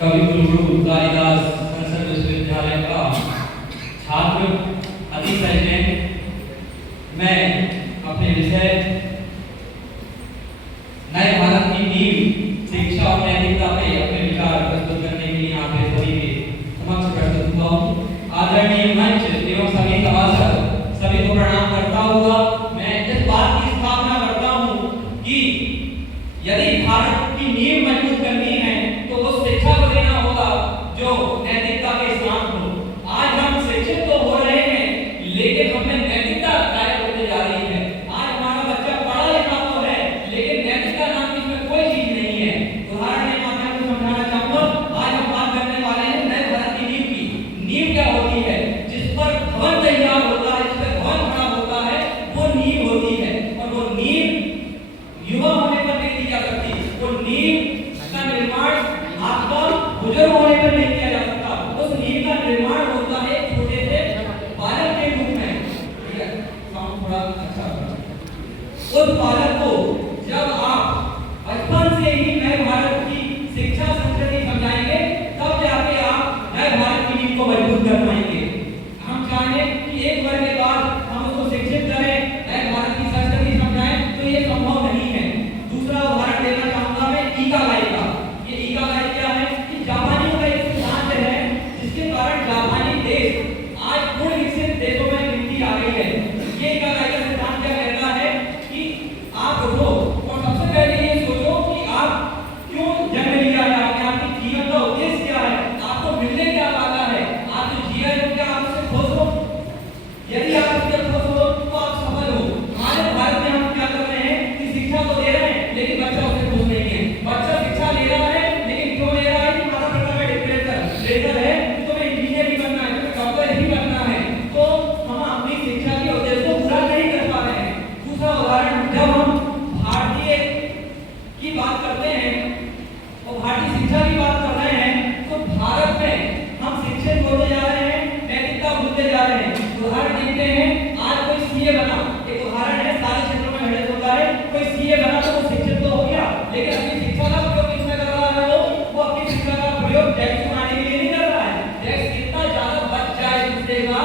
कवि कुलगुरु कालिदास संस्कृत विश्वविद्यालय का छात्र अतिशय जैन। मैं अपने विषय नए भारत की नींव शिक्षा और नैतिकता पे अपने विचार प्रस्तुत करने के लिए आप सभी के समक्ष प्रस्तुत हुआ हूँ। आदरणीय मंच एवं सभी सभासद सभी को प्रणाम करता हुआ मैं इस बात की स्थापना करता हूँ कि यदि भारत की नींव मजबूत करनी है तो उस शिक्षा को देना होगा जो नैतिकता के साथ हो। आज हम शिक्षित तो हो रहे हैं लेकिन हमें नैतिकता गायब होते जा रही है। आज हमारा बच्चा पढ़ा लिखा तो है लेकिन नैतिकता नाम की इसमें कोई चीज नहीं है। उदाहरण के माध्यम से समझाना चाहूंगा। आज हम बात करने वाले हैं नए भारत की नींव की। नींव क्या होती है? जिस पर भवन तैयार होता है, जिस पर भवन खड़ा होता है, वो नींव होती है। और वो नींव युवा होने पर नहीं दी जा सकती। वो नींव का निर्माण आपका बुजुर्ग होने पर नहीं किया जा सकता। उस नींव का निर्माण होता है छोटे से बालक के रूप में। ठीक है, साउंड थोड़ा अच्छा है। उस बालक को जब आप बचपन से ही नए भारत की शिक्षा संस्कृति समझाएंगे तब जाके आप नए भारत की नींव को मजबूत कर पाएंगे। हम चाहें कि एक वर्ग के बाद हम उसको शिक्षित करें, नए भारत की संस्कृति समझाएं तो ये संभव नहीं है। दूसरा उदाहरण देना चाहूंगा मैं इकागाई का। ये इकागाई क्या है? कि जापानियों का एक सिद्धांत है जिसके कारण जापानी देश आज पूर्ण विकसित देशों में गिनती आ गई है। ये इकागाई का सिद्धांत क्या कहता है कि आप उठो और सबसे पहले ये सोचो कि आप क्यों जन्म लिया है, आपके जीवन का उद्देश्य क्या है, आपको मिलने क्या वाला है, आप जो जी रहे हो क्या आप उससे खुश हो? यदि आप उससे खुश हो तो आप सफल हो। हमारे भारत में हम क्या कर रहे हैं कि शिक्षा तो दे रहे हैं लेकिन बच्चा उससे खुश नहीं है। बच्चा शिक्षा ले रहा है लेकिन क्यों ले रहा है कि माता पिता में डिप्रेशन है, तुम्हें इंजीनियर ही बनना है, तुम्हें डॉक्टर ही बनना है। तो हम अपनी शिक्षा के उद्देश्य को पूरा नहीं कर पा रहे हैं। दूसरा उदाहरण, जब हम भारतीय की बात करते हैं और भारतीय शिक्षा की बात कर रहे हैं तो भारत में हम शिक्षित होते जा रहे हैं, नैतिकता भूलते जा रहे हैं। उदाहरण देखते हैं, आज कोई सीए बना, एक उदाहरण है, सारे क्षेत्रों में घटित होता है। कोई सीए बना तो वो शिक्षित तो हो गया लेकिन अपनी शिक्षा का प्रयोग किसमें कर रहा है? वो अपनी शिक्षा का प्रयोग टैक्स कमाने के लिए नहीं कर रहा है। टैक्स कितना ज्यादा बच जाए दूसरे का,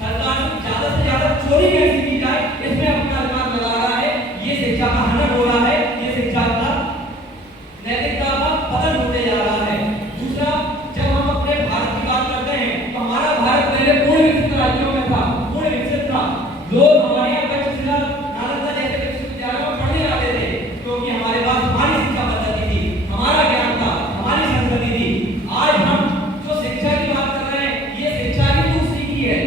सरकार से ज्यादा चोरी कैसे की जाए, इसमें अपना दिमाग लगा रहा है। ये शिक्षा का हनन हो रहा है, ये शिक्षा का नैतिकता का पतन होते जा रहा है। दूसरा, जब हम अपने भारत की बात करते हैं तो हमारा भारत पहले पूर्ण विकसित राज्यों में था, पूर्ण विकसित था। लोग हमारे यहाँ तक्षशिला, नालंदा जैसे विश्वविद्यालयों में पढ़ने जाते थे क्योंकि हमारे पास हमारी शिक्षा पद्धति थी, हमारा ज्ञान था, हमारी संस्कृति थी। आज हम जो शिक्षा की बात कर रहे हैं ये शिक्षा ही दूसरी की है,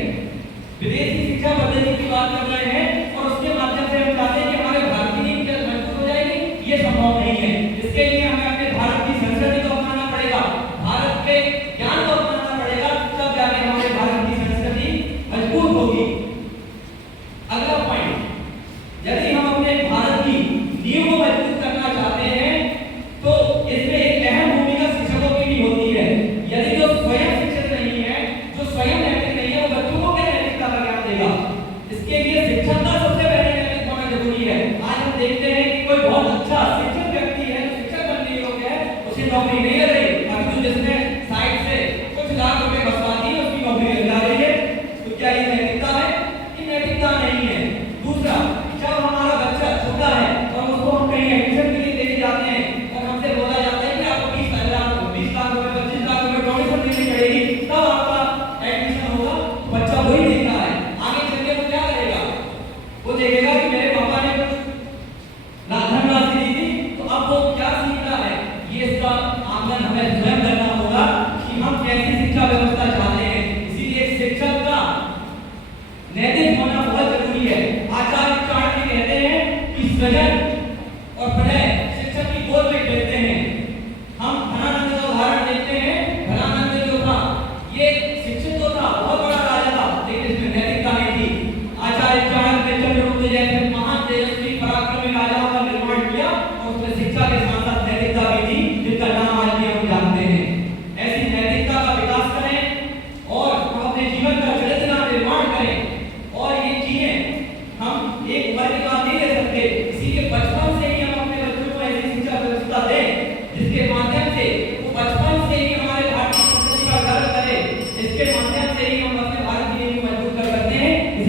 विदेशी शिक्षा पद्धति की बात कर रहे हैं और उसके माध्यम से हम चाहते हैं कि हमारे भारत की नींव मजबूत हो जाएगी। ये संभव नहीं है। इसके लिए हमें अपने भारत की संस्कृति को अपनाना पड़ेगा, भारत के ज्ञान को अपनाना पड़ेगा, तब जाके हमारे भारत की संस्कृति मजबूत होगी। अगला पॉइंट, यदि हम अपने भारत की नींव को मजबूत करना चाहते हैं तो इसमें एक अहम भूमिका शिक्षकों की भी होती है। यदि जो स्वयं शिक्षित नहीं है, जो स्वयं नैतिक नहीं है, वो बच्चों को क्या नैतिकता का ज्ञान देगा? इसके लिए शिक्षक का सबसे पहले नैतिक होना जरूरी है। आज हम देखते हैं कि कोई बहुत अच्छा शिक्षित व्यक्ति है, शिक्षक बनने योग्य है, उसे नौकरी नहीं लग रही। अभी तो जिसने साइड से कुछ लाख रुपए बचवा दिए उसकी नौकरी लग जा रही है। तो क्या ये नैतिकता है? ये नैतिकता नहीं है। दूसरा, जब हमारा बच्चा छोटा है और उसको हम कहीं एडमिशन के लिए लेके जाते हैं और हमसे बोला जाता है कि आपको 20 लाख रुपए, 25 लाख रुपए डोनेशन देनी पड़ेगी तब आपका एडमिशन होगा। बच्चा वही देखता है, आगे चल के वो क्या करेगा? वो देखेगा कि मेरे पापा ने धनराशि दी थी तो अब वो क्या सीख रहा है। ये इसका आकलन हमें स्वयं करना होगा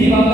इसी वक्त